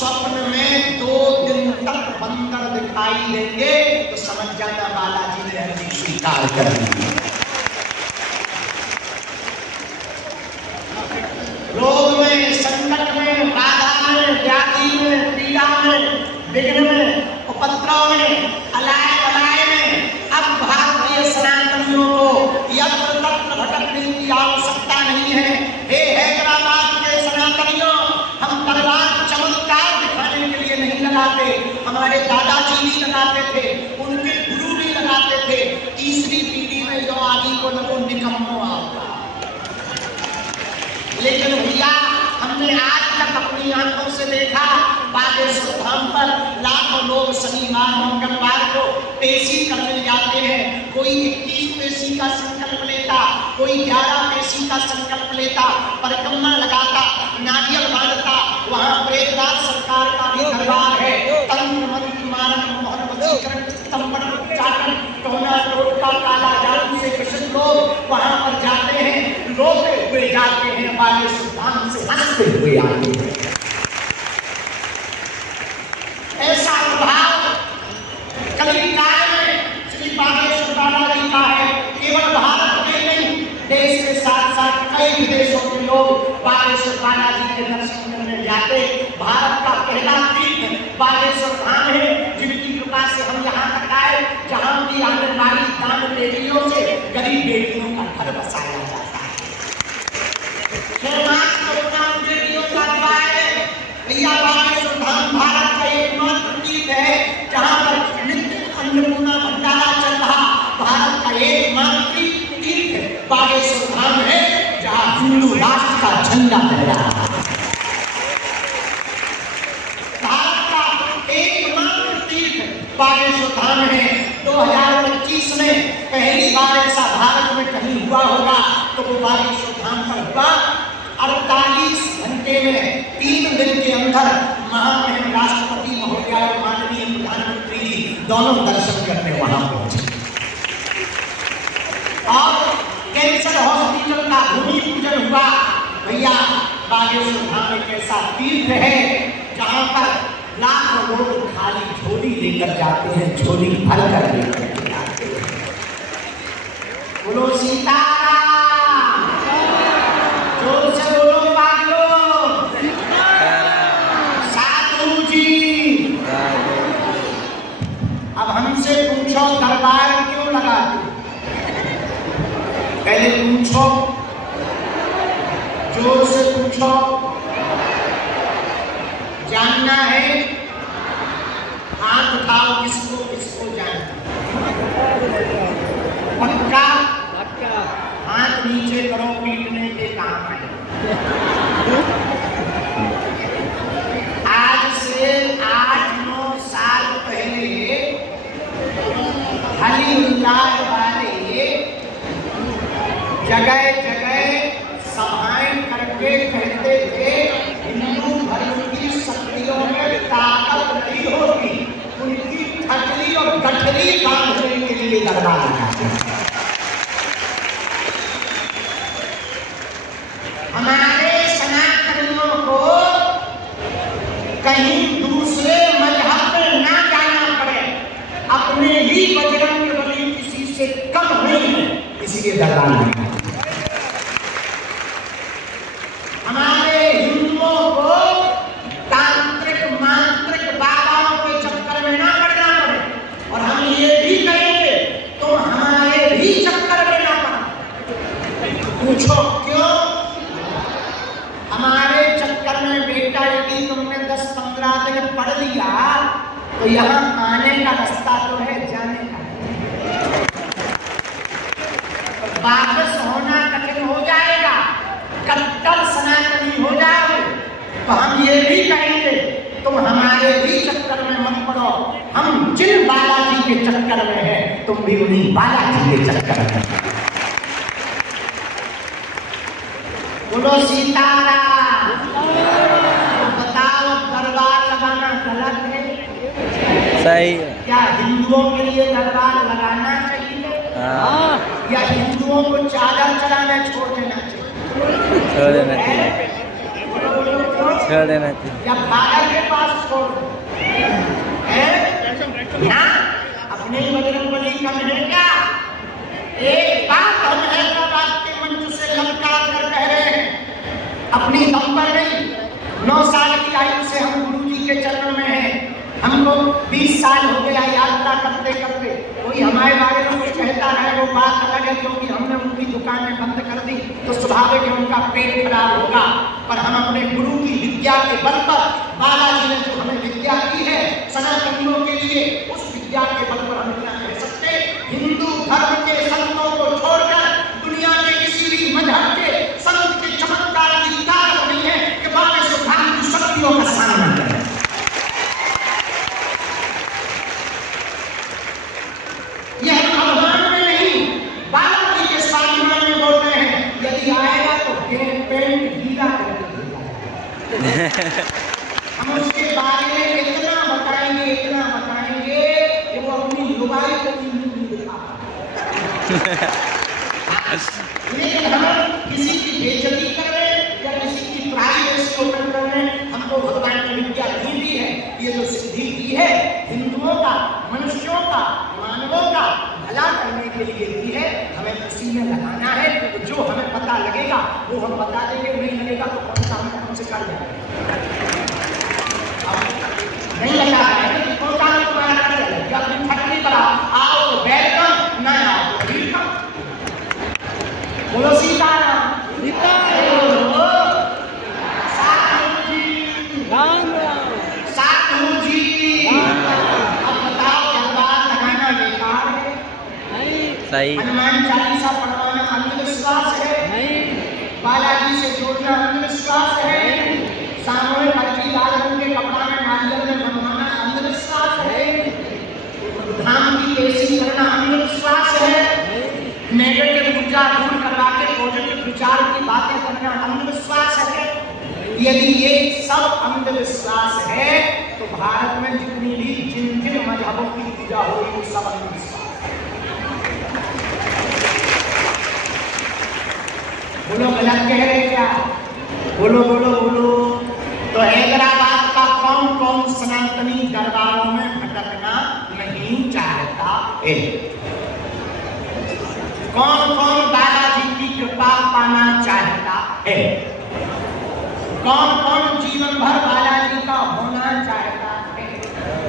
स्वप्न में 2 दिन तक बंदर दिखाई देंगे तो समझ जाना बालाजी ने अर्जी स्वीकार कर ली। रोग में, संकट में, बाधा में, व्याधि में, पीड़ा में, विघ्न में, उपद्रव में, अलाय बलाय में अब भारतीय सनातनियों को यत्र तत्र भटकने की आवश्यकता नहीं है। हे हैदराबाद के सनातनियों, हम तलवार चमत्कार दिखाने के लिए नहीं लगाते। हमारे दादाजी भी लगाते थे, उनके गुरु भी लगाते थे। तीसरी पीढ़ी में जो आदि को न वो निकम्मो आता। लेकिन भैया हमने आज तक अपनी आंखों से देखा बागेश्वर धाम पर लाखों लोग शनिवार मंगलवार को पेशी करने जाते हैं। कोई 21 पेशी का संकल्प लेता, कोई 11 पेशी का संकल्प लेता, परिक्रमा लगाता, नारियल बांधता। वहाँ प्रेतदास सरकार का भी दरबार है। तंत्र मंत्र मारण मोहन वशीकरण स्तंभन उच्चाटन टोना टोटका काला जादू से कृष्ण लोग वहाँ पर जाते हैं, रोते हुए जाते हैं, बागेश्वर धाम से हंसते हुए आते हैं। ऐसा प्रभाव कलिकाल में श्री बागेश्वर बालाजी का है। केवल भारत में नहीं, देश के साथ साथ कई विदेशों के लोग बागेश्वर बालाजी के दर्शन करने जाते। भारत का पहला तीर्थ बागेश्वर धाम है, जिनकी कृपा से हम यहाँ तक आए, जहाँ भी आने वाली दान देवियों से गरीब बेटियों का घर बसाया जाता है। भैया बागेश्वर धाम भारत का एकमात्र तीर्थ है जहाँ पर नित्य अन्नपूर्णा भंडारा चल रहा। भारत का एकमात्र तीर्थ बागेश्वर धाम है जहाँ हिंदू राष्ट्र का झंडा लहरा रहा है। भारत का एकमात्र तीर्थ बागेश्वर धाम है। 2025 में पहली बार ऐसा भारत में कहीं हुआ होगा तो वो बागेश्वर धाम पर हुआ। 48 घंटे में 3 दिन के अंदर महामहिम राष्ट्रपति महोदय और माननीय प्रधानमंत्री जी दोनों दर्शन करने वहां पहुंचे। और कैंसर हॉस्पिटल का भूमि पूजन हुआ। भैया बागेश्वर धाम एक ऐसा तीर्थ है जहां पर लाखों लोग खाली झोली लेकर जाते हैं, झोली भर कर लेकर जाते हैं। बोलो सीताराम, जोर से बोलो बागलो, साधु जी। अब हमसे पूछो दरबार क्यों लगाते? पहले पूछो, जोर से पूछो। जानना है? हाथ उठाओ, किसको किसको जानना? पक्का? हाथ नीचे करो, पीटने के काम है। आज से 8-9 साल पहले हलीउल्लाह वाले जगह जगह सभाएं करके कहते थे हिंदू धर्म की शक्तियों में ताकत नहीं होती, उनकी ठटली और गठरी बांधने के लिए दरबार लगाते हैं। हमारे सनातनियों को कहीं दूसरे मजहब में ना जाना पड़े, अपने ही बजरंग बली किसी से कम नहीं है, इसलिए दरबार लगाते हैं। हमारे हिंदुओं को तांत्रिक मांत्रिक बाबाओं के चक्कर में ना पड़ना पड़े, और हम ये भी कहेंगे तो हमारे भी चक्कर में ना पड़े। पूछो क्यों? हमारे चक्कर में बेटा यदि तुमने 10-15 दिन पढ़ लिया तो यहाँ आने का रास्ता तो है, जाने का वापस होना कठिन हो जाएगा, कट्टर सनातनी हो जाओगे। तो हम ये भी कहेंगे तुम हमारे भी चक्कर में मत पड़ो, हम जिन बालाजी के चक्कर में हैं तुम भी उन्हीं बालाजी के चक्कर में। बोलो सीताराम। बताओ दरबार लगाना गलत है? सही है। क्या हिंदुओं के लिए दरबार लगाना चाहिए? या हिंदुओं को चादर चढ़ाना छोड़ देना चाहिए? छोड़ देना चाहिए। छोड़ देना चाहिए। या फादर के पास छोड़ दो यहाँ अपने बजरंगबली कम है क्या? एक बात हम हैदराबाद के मंच से ललकार कर कह रहे हैं, अपनी दम पर नहीं। 9 साल की आयु से हम गुरु जी के चरणों में हैं। हमको 20 साल हो गया यात्रा करते करते। कोई हमारे बारे में कुछ कहता रहे वो बात अलग है, क्योंकि हमने उनकी दुकानें बंद कर दी तो स्वाभाविक है उनका पेट खराब होगा। पर हम अपने गुरु की विद्या के बल पर, बालाजी ने जो हमें विद्या की है सनातनियों के लिए, उस विद्या के बल पर हम क्या कह सकते? हिंदू धर्म के संतों को छोड़कर दुनिया के किसी भी मजहब के संत के चमत्कार की ताकत नहीं है कि बाबे सुल्तान की शक्तियों का सामना करें। यह भगवान में नहीं, बालाजी के स्वाभिमान में बोल रहे हैं। यदि आएगा तो पेंट गीला करके हम उसके बारे में इतना बताएंगे कि वो अपनी लुगाई को नहीं दिखा। लेकिन हम किसी की बेइज्जती कर रहे हैं या किसी की प्राइवेसी को ओपन कर रहे हैं। हमको भगवान ने विद्या दी है, ये जो सिद्धि दी है हिंदुओं का, मनुष्यों का, मानवों का भला करने के लिए दी है। हमें उसी में लगाना है। तो जो हमें पता लगेगा वो हम बता देंगे, नहीं लगेगा तो कौन सा हमें हमसे कर जाएगा। नहीं लगा है तो कौन सा तुम्हारा कर जाएगा। अपनी छटनी पर आओ तो वेलकम, ना आओ तो वेलकम। बोलो सीताराम। सही। हनुमान चालीसा पढ़वाना अंधविश्वास है नहीं। बालाजी से जोड़ना अंधविश्वास है। सामूहिक अर्जी लाल रंग के कपड़ा में नारियल में बनवाना अंधविश्वास है। धाम की पेशी करना अंधविश्वास है। नेगेटिव ऊर्जा दूर करवा के पॉजिटिव विचार की बातें करना अंधविश्वास है। यदि ये सब अंधविश्वास है तो भारत में जितनी भी जिन मजहबों की पूजा हो रही वो सब अंधविश्वास। बोलो गलत कह रहे क्या? बोलो बोलो बोलो। तो हैदराबाद का कौन कौन सनातनी दरबारों में भटकना नहीं चाहता है? कौन कौन बालाजी की कृपा पाना चाहता है? कौन कौन जीवन भर बालाजी का होना चाहता है?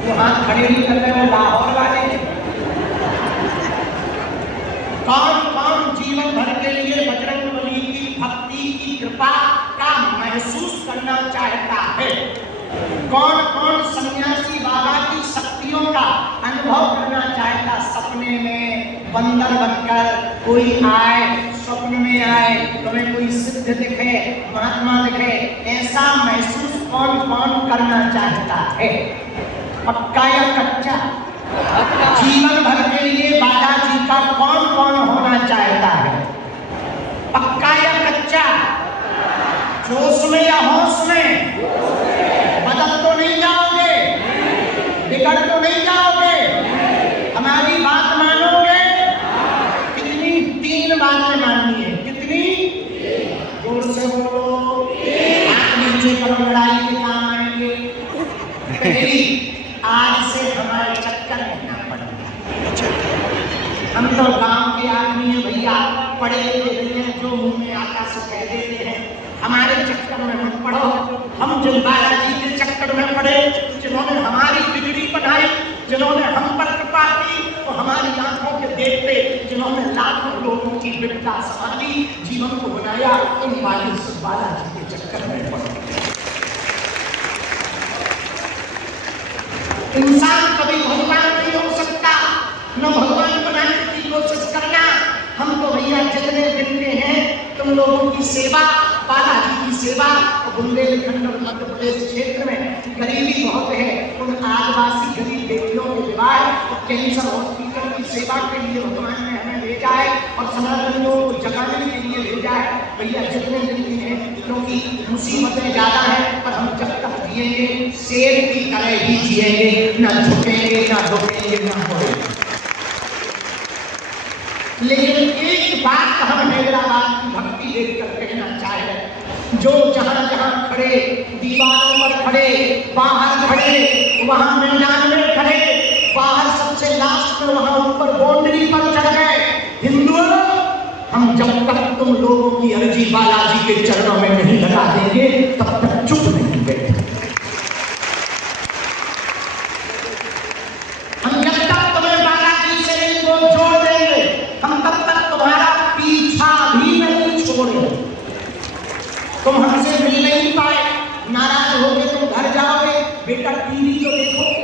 वो हाथ खड़े नहीं कर रहे, वो लाहौर वाले। कौन कौन जीवन भर के लिए बजरंगबली की भक्ति की कृपा का महसूस करना चाहता है? कौन कौन सन्यासी बाबा की शक्तियों का अनुभव करना चाहता? सपने में बंदर बनकर कोई आए, स्वप्न में आए, तुम्हें कोई सिद्ध दिखे, महात्मा दिखे, ऐसा महसूस कौन कौन करना चाहता है? पक्का या कच्चा? जीवन भर के लिए बालाजी का कौन कौन होना चाहता है? पक्का या कच्चा? जोश में या होश में? बदल तो नहीं जाओगे, बिगड़ तो नहीं जाओगे, हमारी बात मानोगे? कितनी? 3 बातें माननी है। कितनी? जोर से बोलो, हाथ नीचे करो, लड़ाई के काम आएंगे। पहली, आज से हमारे चक्कर में ना पड़ेगा। हम तो गांव के आदमी हैं भैया, पढ़े लिखे हैं, जो मुंह में आता सो कह देते हैं। हमारे चक्कर में मत पढ़ो। हम जिन बालाजी के चक्कर में पड़े, जिन्होंने हमारी बिगड़ी बनाई, जिन्होंने हम पर कृपा की, तो हमारी आंखों के देखते, जिन्होंने लाखों लोगों की विपदा संभाली, जीवन को बनाया, उन बालाजी के चक्कर में पड़ो। इंसान कभी भगवान नहीं हो सकता, न भगवान बनाने की कोशिश करना। हम तो भैया जितने दिन के हैं तुम लोगों की सेवा, बालाजी की सेवा। और बुंदेलखंड और मध्य प्रदेश क्षेत्र में गरीबी बहुत है। उन आदिवासी गरीब बेटियों के विवाह और कैंसर हॉस्पिटल की सेवा के लिए भगवान ने हमें भेजा है और सनातनियों को जगाने के लिए भेजा है। भैया जितने दिन की हैं, क्योंकि मुसीबतें ज्यादा हैं, पर हम जब तक जिएंगे शेर की तरह ही जिएंगे, ना झुकेंगे, ना झुकेंगे, ना होएंगे। लेकिन एक बात हम हैदराबाद की भक्ति देखकर कहना चाहे, जो जहां जहां खड़े, दीवारों पर खड़े, बाहर खड़े, वहां मैदान में खड़े, बाहर सबसे लास्ट में वहां ऊपर बाउंड्री पर चढ़ गए। हिंदुओं, हम जब तक तुम लोगों की अर्जी बालाजी के चरणों में नहीं लगा देंगे तब तक चुप नहीं बैठे। हम जब तक तुम्हें बालाजी से नहीं वो जोड़ देंगे, हम तब तक तुम्हारा पीछा भी नहीं छोड़ेंगे। तुम हमसे मिल नहीं पाए, नाराज होगे, तुम घर जाओगे, बेटा टीवी तो देखोगे,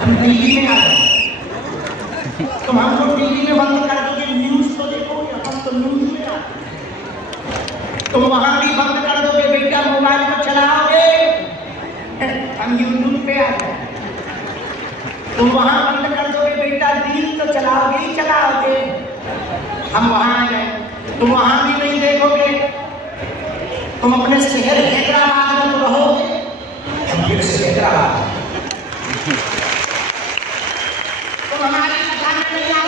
हम टीवी में आ जाए। तुम हमको टीवी में बंद कर दोगे, न्यूज तो देखोगे, हम तो न्यूज में आ जाए। तुम वहां भी बंद कर दोगे, बेटा मोबाइल पर चलाओगे, हम यूट्यूब पे आ जाए। तुम वहां बंद कर दोगे, बेटा रील तो चलाओगे ही चलाओगे, हम वहां आ जाए। तुम वहां भी नहीं देखोगे, तुम अपने शहर हैदराबाद में तो रहोगे, हम फिर से हैदराबाद। तुम हमारी सभा में नहीं आओगे,